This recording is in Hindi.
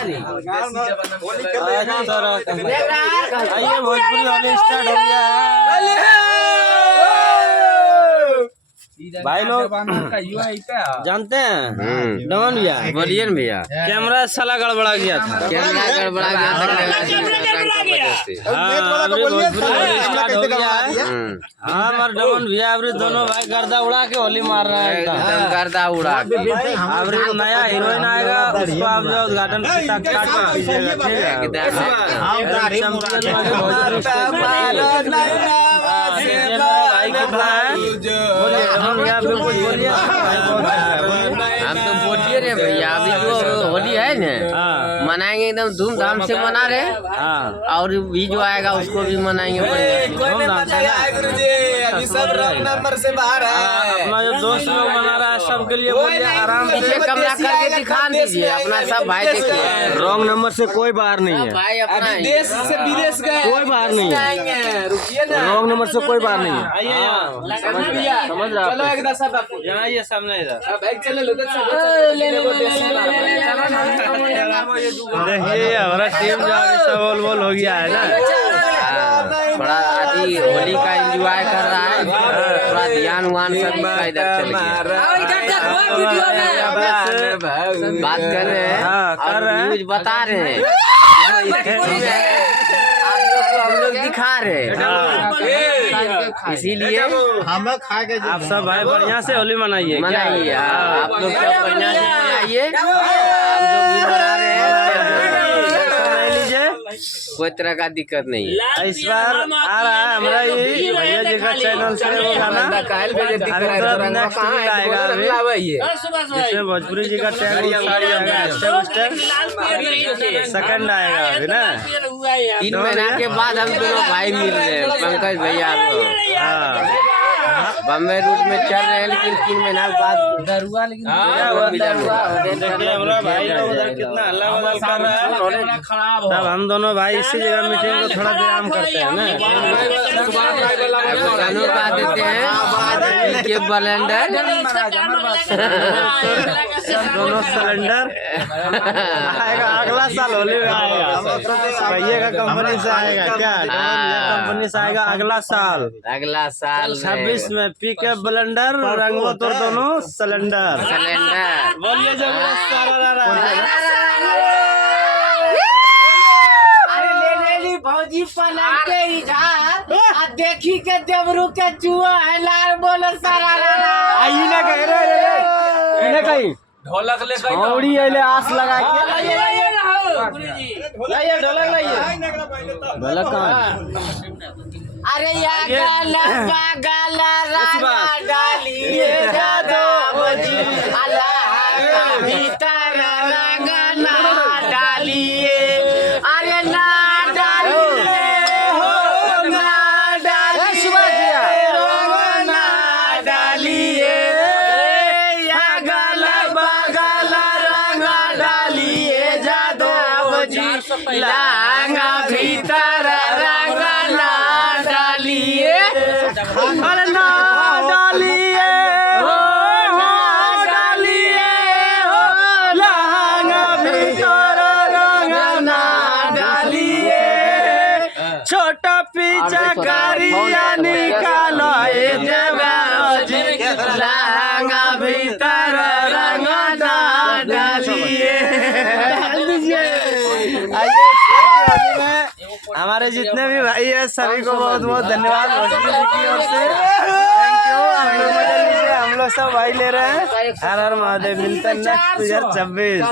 आइए भोजपुरी होली स्टार्ट हो गया है भाई लोग। जानते हैं डमन भैया, बोलिए न भैया। कैमरा साला गड़बड़ा गया था। कैमरा गड़बड़ा गया था। स्टार्ट हो गया है। हाँ हमारे डमन भैया अभी दोनों भाई गर्दा उड़ा के होली मार रहे हैं एकदम गर्दा उड़ा। अभी नया हीरोइन आएगा, उसको आप जो उद्घाटन हम तो बोलिए रे भैया, अभी जो होली है न मनाएंगे एकदम धूमधाम से मना रहे। और भी जो आएगा उसको भी मनाएंगे अभी सब रंग नंबर से बाहर है। अपना जो दोस्त लोग मना रहा है सबके लिए बोलिए आराम से कमरा करके दिखा दीजिए अपना सब भाई। देखिए रॉन्ग नंबर से कोई बाहर नहीं है, भाई अपना देश से विदेश गए कोई बाहर नहीं है, रुकिए ना, रॉन्ग नंबर से कोई बाहर नहीं है। समझ रहा चलो एक दस यहाँ ये सामने इधर चले लो देखिए हमारा टीम जो सब बोल हो गया है ना, थोड़ा आदि होली का एंजॉय कर रहा है, थोड़ा ध्यान वान सब का इधर चल गया। बात कर रहे हैं और न्यूज बता रहे हैं, आप लोग को हम लोग दिखा रहे हैं, इसीलिए आप सब भाई बढ़िया से होली मनाइए। मनाइए आप लोग सब बढ़िया से मनाइए, हम लोग भी मना रहे हैं। कोई तरह का दिक्कत नहीं है। इस बार आ रहा है हमारा ये भैया जी का चैनल से वो गाना आएगा जिसमें भोजपुरी जी का टैग सेकंड आएगा अभी ना। 3 महीना के बाद हम दोनों भाई मिल रहे हैं पंकज भैया को। बम्बई रूट में चल रहे हैं लेकिन 3 महीना के बाद दरुआ देखिए हमारा भाई लोग उधर कितना हल्ला बदल कर रहा है। तब हम दोनों भाई इसी जगह मीटिंग को थोड़ा विराम करते हैं ना। का देते हैं के बलेंडर दोनों सिलेंडर आएगा अगला साल होली में आएगा। भैया का कंपनी से आएगा क्या, कंपनी से आएगा अगला साल 26 में पीके ब्लेंडर रंगो तो दोनों सिलेंडर बोलिए जब भौजी पलट के इधर देखी के देवरू के चुआ है लाल बोलो सारा आई ना कह रहे इन्हें कहीं ढोलक ले छौड़ी आइले आस लगा के ढोलक कहाँ? अरे या गाला गाला रागा डालिए जादो भौजी अल्लाह भीतर रागा ना डालिए। अरे ना लांगा भीतर रंग ना डालिए, अरे ना डालिए हो ना डालिए हो लांगा भीतर रंग ना डालिए। छोटा पीछा करिया निकालो लांगा भीतर रंग ना डालिए। हमारे जितने भी भाई है सभी को बहुत बहुत धन्यवाद भोजपुरी जी की ओर से, थैंक यू। हम लोग सब भाई ले रहे हैं। हर हर महादेव, मिलते हैं नेक्स्ट 2026।